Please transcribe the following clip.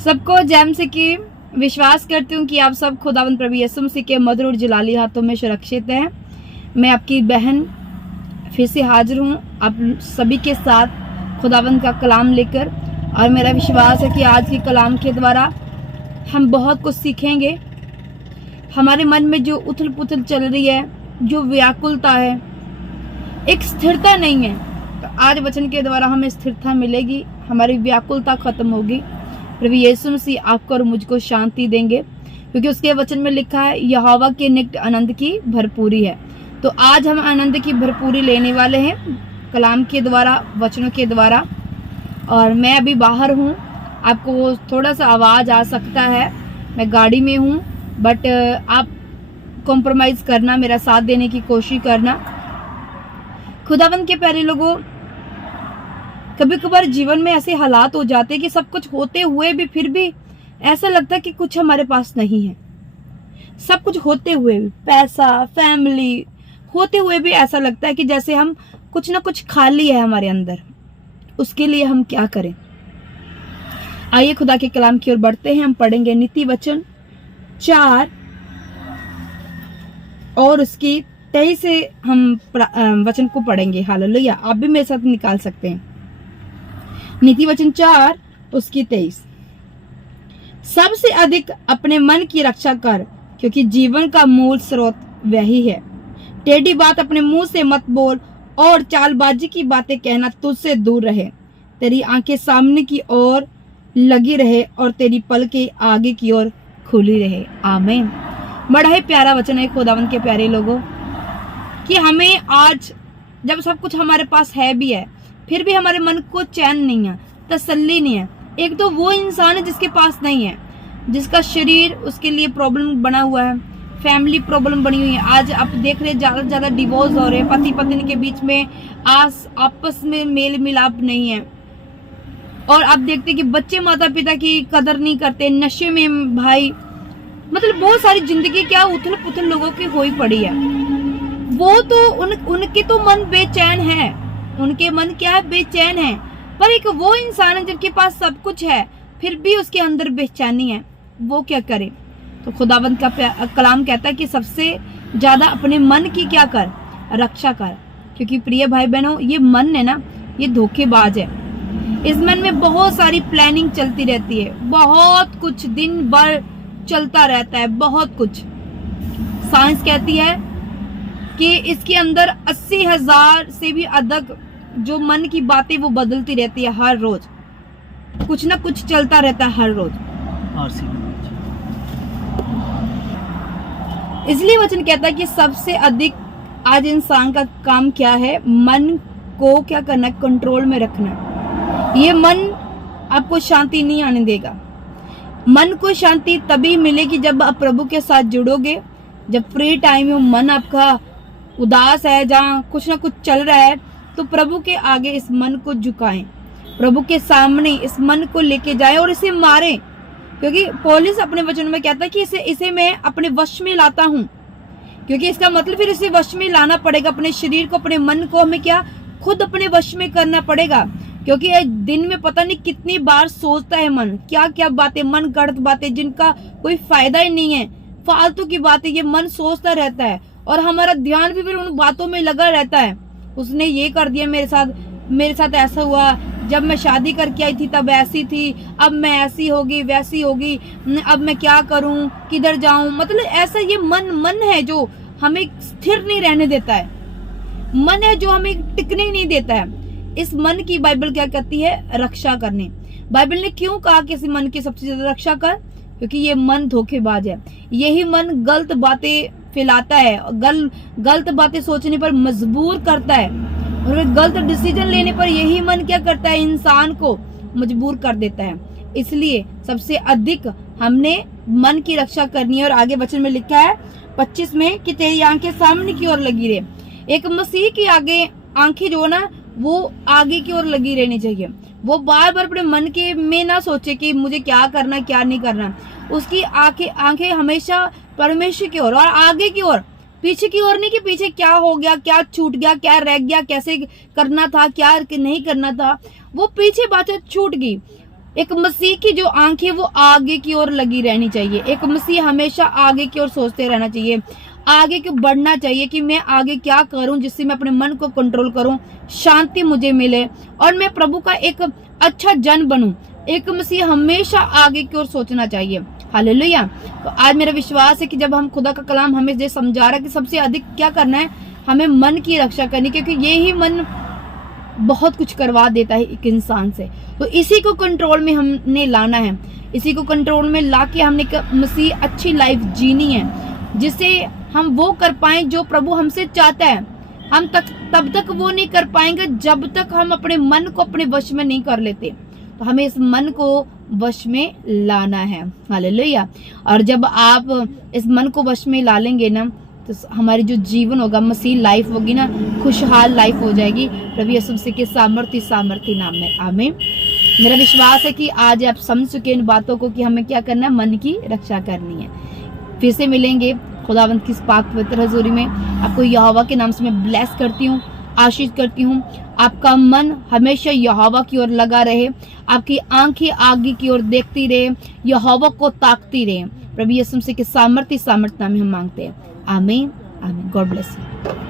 सबको जय मसीह की। विश्वास करती हूँ कि आप सब खुदावंद प्रभु यीशु मसीह के मधुर और जलाली हाथों में सुरक्षित हैं। मैं आपकी बहन फिर से हाजिर हूँ आप सभी के साथ खुदावंद का कलाम लेकर, और मेरा विश्वास है कि आज के कलाम के द्वारा हम बहुत कुछ सीखेंगे। हमारे मन में जो उथल पुथल चल रही है, जो व्याकुलता है, एक स्थिरता नहीं है, तो आज वचन के द्वारा हमें स्थिरता मिलेगी, हमारी व्याकुलता खत्म होगी। प्रभु यीशु मसीह आपको और मुझको शांति देंगे, क्योंकि उसके वचन में लिखा है यहोवा के निकट आनंद की भरपूरी है। तो आज हम आनंद की भरपूरी लेने वाले हैं कलाम के द्वारा, वचनों के द्वारा। और मैं अभी बाहर हूँ, आपको थोड़ा सा आवाज़ आ सकता है, मैं गाड़ी में हूँ, बट आप कॉम्प्रोमाइज़ करना, मेरा साथ देने की कोशिश करना। खुदावंद के प्यारे लोगों, कभी कभार जीवन में ऐसे हालात हो जाते हैं कि सब कुछ होते हुए भी फिर भी ऐसा लगता है कि कुछ हमारे पास नहीं है। सब कुछ होते हुए भी, पैसा, फैमिली होते हुए भी ऐसा लगता है कि जैसे हम कुछ ना कुछ खाली है हमारे अंदर। उसके लिए हम क्या करें? आइए खुदा के कलाम की ओर बढ़ते हैं। हम पढ़ेंगे नीति वचन 4 और उसकी 23 से हम वचन को पढ़ेंगे। हालेलुया। आप भी मेरे साथ निकाल सकते हैं। नीति वचन 4 उसकी 23। सबसे अधिक अपने मन की रक्षा कर, क्योंकि जीवन का मूल स्रोत वही है। टेढ़ी बात अपने मुंह से मत बोल, और चालबाजी की बातें कहना तुझसे दूर रहे। तेरी आंखें सामने की ओर लगी रहे और तेरी पलकें आगे की ओर खुली रहे। आमीन। बड़ा ही प्यारा वचन है खुदावंद के प्यारे लोगों, कि हमें आज जब सब कुछ हमारे पास है भी है, फिर भी हमारे मन को चैन नहीं है, तसल्ली नहीं है। एक तो वो इंसान है जिसके पास नहीं है, जिसका शरीर उसके लिए प्रॉब्लम बना हुआ है, फैमिली प्रॉब्लम बनी हुई है। आज आप देख रहे हैं ज्यादा से ज्यादा डिवोर्स हो रहे हैं, पति पत्नी के बीच में आपस में मेल मिलाप नहीं है। और आप देखते हैं कि बच्चे माता पिता की कदर नहीं करते, नशे में भाई, मतलब बहुत सारी जिंदगी क्या उथल पुथल लोगों की हो ही पड़ी है। वो तो उनके तो मन बेचैन है, उनके मन क्या है, बेचैन है। पर एक वो इंसान है जिनके पास सब कुछ है, फिर भी उसके अंदर बेचैनी है, वो क्या करे? तो खुदावंद का कलाम कहता है कि सबसे ज्यादा अपने मन की क्या कर, रक्षा कर। क्योंकि प्रिय भाई बहनों, ये मन है ना, ये धोखेबाज है। इस मन में बहुत सारी प्लानिंग चलती रहती है, बहुत कुछ दिन भर चलता रहता है, बहुत कुछ। साइंस कहती है कि इसके अंदर 80,000 से भी अधिक जो मन की बातें वो बदलती रहती है। हर रोज कुछ ना कुछ चलता रहता है, हर रोज। इसलिए वचन कहता है कि सबसे अधिक आज इंसान का काम क्या है, मन को क्या करना, कंट्रोल में रखना। ये मन आपको शांति नहीं आने देगा। मन को शांति तभी मिलेगी जब आप प्रभु के साथ जुड़ोगे, जब फ्री टाइम हो, मन आपका उदास है, जहाँ कुछ ना कुछ चल रहा है, तो प्रभु के आगे इस मन को झुकाएं, प्रभु के सामने इस मन को लेके जाएं और इसे मारें। क्योंकि पौलुस अपने वचन में कहता है कि इसे मैं अपने वश में लाता हूँ। क्योंकि इसका मतलब फिर इसे वश में लाना पड़ेगा, अपने शरीर को, अपने मन को हमें क्या खुद अपने वश में करना पड़ेगा। क्योंकि दिन में पता नहीं कितनी बार सोचता है मन, क्या क्या बातें, मन गढ़ंत बातें जिनका कोई फायदा ही नहीं है, फालतू की बातें ये मन सोचता रहता है, और हमारा ध्यान भी फिर उन बातों में लगा रहता है। उसने ये कर दिया मेरे साथ ऐसा हुआ, जब मैं शादी करके आई थी तब ऐसी थी, अब मैं ऐसी होगी, वैसी होगी, अब मैं क्या करूं, किधर जाऊं। मतलब ऐसा ये मन है जो हमें स्थिर नहीं रहने देता है, मन है जो हमें टिकने ही नहीं देता है। इस मन की बाइबल क्या कहती है, रक्षा करनी। बाइबल ने क्यों कहा कि इस मन की सबसे ज्यादा रक्षा कर? क्योंकि ये मन धोखेबाज है। यही मन गलत बातें फैलाता है, गलत बातें सोचने पर मजबूर करता है, और गलत डिसीजन लेने पर यही मन क्या करता है, इंसान को मजबूर कर देता है। इसलिए सबसे अधिक हमने मन की रक्षा करनी है। और आगे वचन में लिखा है 25 में कि तेरी आंखें सामने की ओर लगी रहे। एक मसीह की आगे आंखें जो ना, वो आगे की ओर लगी रहनी चाहिए। वो बार बार अपने मन के में ना सोचे कि मुझे क्या करना, क्या नहीं करना। उसकी आंखें हमेशा परमेश्वर की ओर और आगे की ओर, पीछे की ओर नहीं कि पीछे क्या हो गया, क्या छूट गया, क्या रह गया, कैसे करना था, क्या नहीं करना था। वो पीछे बातें छूट गई, एक मसीह की जो आंखें वो आगे की ओर लगी रहनी चाहिए। एक मसीह हमेशा आगे की ओर सोचते रहना चाहिए, आगे क्यों बढ़ना चाहिए कि मैं आगे क्या करूं जिससे मैं अपने मन को कंट्रोल करूं, शांति मुझे मिले और मैं प्रभु का एक अच्छा जन बनूं। एक मसीह हमेशा आगे की ओर सोचना चाहिए। हालेलुया। तो आज मेरा विश्वास है कि जब हम खुदा का कलाम हमें ये समझा रहा है कि सबसे अधिक क्या करना है, हमें मन की रक्षा करनी, क्योंकि ये ही मन बहुत कुछ करवा देता है एक इंसान से। तो इसी को कंट्रोल में हमने लाना है, इसी को कंट्रोल में लाके हमने मसीह अच्छी लाइफ जीनी है, जिससे हम वो कर पाए जो प्रभु हमसे चाहता है। हम तब तक वो नहीं कर पाएंगे जब तक हम अपने मन को अपने वश में नहीं कर लेते। तो हमें इस मन को वश में लाना है। हालेलुया। और जब आप इस मन को वश में ला लेंगे ना, तो हमारी जो जीवन होगा, मसीह लाइफ होगी ना, खुशहाल लाइफ हो जाएगी प्रभु यीशु मसीह के सामर्थी नाम में। आमीन। मेरा विश्वास है कि आज आप समझ चुके इन बातों को कि हमें क्या करना है, मन की रक्षा करनी है। फिर से मिलेंगे खुदावंत की पाक पवित्र हजूरी में। आपको यहोवा के नाम से मैं ब्लेस करती हूँ, आशीष करती हूँ। आपका मन हमेशा यहोवा की ओर लगा रहे, आपकी आंखें आगे की ओर देखती रहे, यहोवा को ताकती रहे। प्रभु यीशु मसीह के सामर्थी नाम में हम मांगते हैं। आमीन आमीन। God bless you.